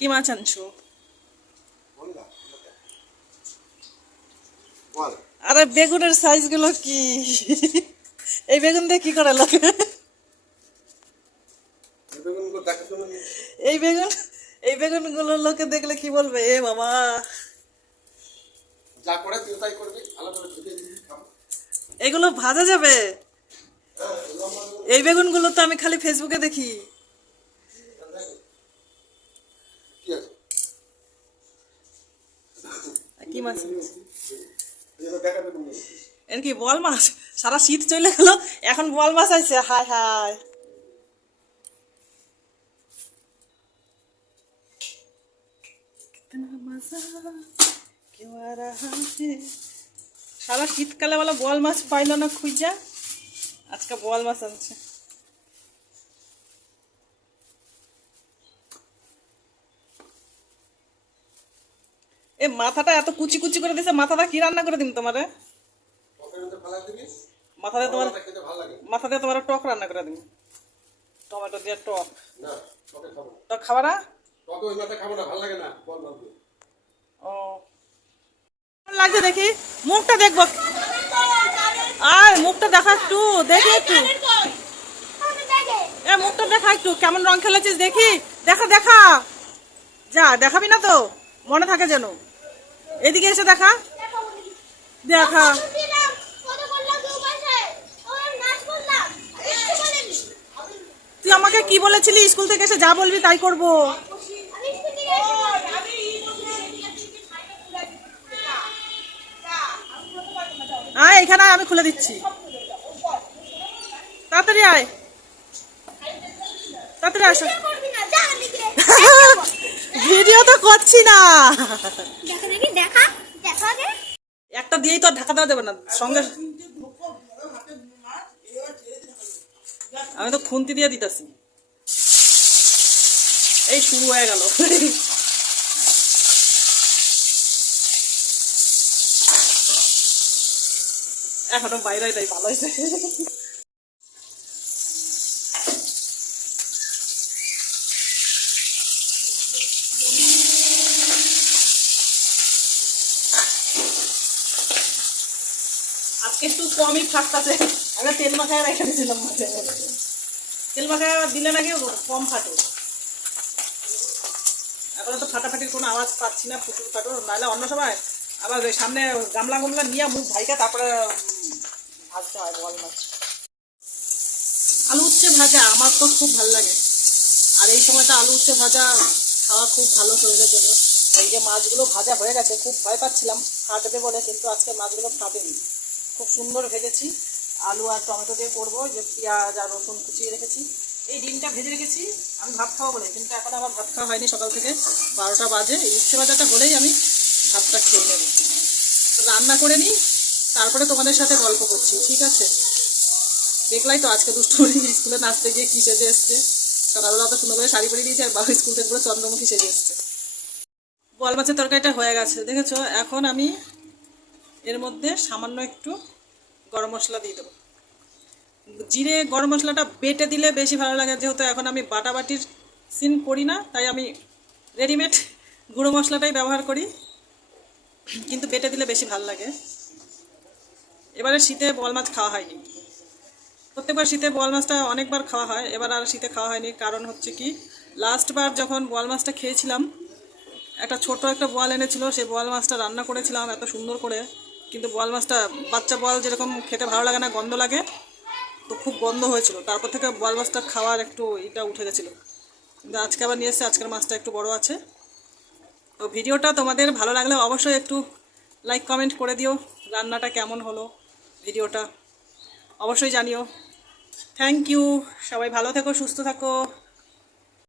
কি মাছ আনছো? বল। আরে বেগুনের সাইজগুলো কি? এই বেগুন দিয়ে কি করে লোকে নেই। এই বেগুন এই বেগুনগুলো লোকে দেখলে কি বলবে? এ বাবা। যা করে তুই তাই করবি আলাদা করে ঢুকে দিবি খাব। এগুলো ভাজা যাবে? এই বেগুনগুলো তো আমি খালি ফেসবুকে দেখি কি আছে আর কি মাছ। এর কি বল মাছ? সারা শীত চলে গেল এখন বল মাছ আছে। হায় হায়। আর হাসে সারা শীতকালে বলো বল মাছ পাইলো না খুঁজা। আজকে বল মাছ আনছে। এ মাথাটা এত কুচি কুচি করে দিছে মাথাটা কি রান্না করে দিম তোমারে? মাথাতে তোমার মাথাতে তোমার টক রান্না করে দিবি। টমেটো দিয়ে টক। টকে খাবা না? ও। লাগছে দেখি? মুখটা দেখব। আর মুখটা দেখা একটু দেখি একটু। এ মুখটা দেখা একটু কেমন রং খেলেছিস দেখি। দেখা দেখা। যা দেখাবি না তো? মনে থাকে যেন। এদিকে এসে দেখা। দেখা। তুই আমাকে কি বলেছিলি? স্কুল থেকে এসে যা বলবি তাই করব। আয় এখানে আমি খুলে দিচ্ছি। তাড়াতাড়ি আয়। তাড়াতাড়ি আসো ভিডিও তো করছি না। দেখা দেখা দে একটা দিয়েই তো আর ঢাকা দেওয়া যাবে না, সঙ্গে। আমি তো খুন্তি দিয়ে দিতেছি। এই শুরু হয়ে গেল। এখনও বাইরে এটাই ভালো হয়েছে। একটু কমই ফাটতাছে। আমি তেল মাখায় রেখে দিয়েছিলাম মাঝে তেল মাখায় দিলে নাকি কম ফাটে। এখন তো ফাটাফাটির কোনো আওয়াজ পাচ্ছি না ফুটুর ফাটুর নাহলে অন্য সময় আবার সামনে গামলা গামলা নিয়ে মুখ ভাইকা তারপরে ভাজতে হয় বল মাছ। আলু উচ্ছে ভাজা, আমার তো খুব ভালো লাগে। আর এই সময়টা আলু উচ্ছে ভাজা খাওয়া খুব ভালো শরীরের জন্য। এই যে মাছগুলো ভাজা হয়ে গেছে, খুব ভয় পাচ্ছিলাম, ফাটবে বলে, কিন্তু আজকে মাছগুলো ফাটেনি। খুব সুন্দর ভেজেছি। আলু আর টমেটো দিয়ে করব যে পেঁয়াজ আর রসুন কুচিয়ে রেখেছি। এই ডিমটা ভেজে রেখেছি, আমি ভাত খাওয়া বলে, কিন্তু এখন আমার ভাত খাওয়া হয়নি সকাল থেকে। বারোটা বাজে, এই উচ্ছে ভাজাটা হলেই আমি ভাতটা খেয়ে নেব। তো রান্না করে নিই, তারপরে তোমাদের সাথে গল্প করছি, ঠিক আছে? দেখলাই তো আজকে দুষ্টুমণি স্কুলে নাচতে গিয়ে কী সেজে এসছে। সকালবেলা তো সুন্দর করে শাড়ি পরিয়ে দিয়েছে, আর বাবা স্কুল থেকে পুরো চন্দ্রমুখী সেজে এসছে। বল মাছের তরকারিটা হয়ে গেছে, দেখেছ? এখন আমি এর মধ্যে সামান্য একটু গরম মশলা দিয়ে দেবো। জিরে গরম মশলাটা বেটে দিলে বেশি ভালো লাগে, যেহেতু এখন আমি বাটাবাটির সিন করি না, তাই আমি রেডিমেড গুঁড়ো মশলাটাই ব্যবহার করি, কিন্তু বেটে দিলে বেশি ভালো লাগে। এবারে শীতে বল মাছ খাওয়া হয়নি। প্রত্যেকবার শীতে বল মাছটা অনেকবার খাওয়া হয়, এবার আর শীতে খাওয়া হয়নি, কারণ হচ্ছে কি, লাস্টবার যখন বল মাছটা খেয়েছিলাম, একটা ছোট একটা বোয়াল এনেছিল, সেই বোয়াল মাছটা রান্না করেছিলাম এত সুন্দর করে। কিন্তু বোয়াল মাছটা, বাচ্চা বোয়াল যেরকম খেতে ভালো লাগে না, গন্ধ লাগে, তো খুব গন্ধ হয়েছিল। তারপর থেকে বোয়াল মাছটা খাওয়ার একটু এটা উঠে গেছিল। কিন্তু আজকে আবার নিয়ে এসছে, আজকের মাছটা একটু বড় আছে। তো ভিডিওটা তোমাদের ভালো লাগলে অবশ্যই একটু লাইক, কমেন্ট করে দিও, রান্নাটা কেমন হলো ভিডিওটা অবশ্যই জানিও। থ্যাংক ইউ, সবাই ভালো থেকো, সুস্থ থাকো।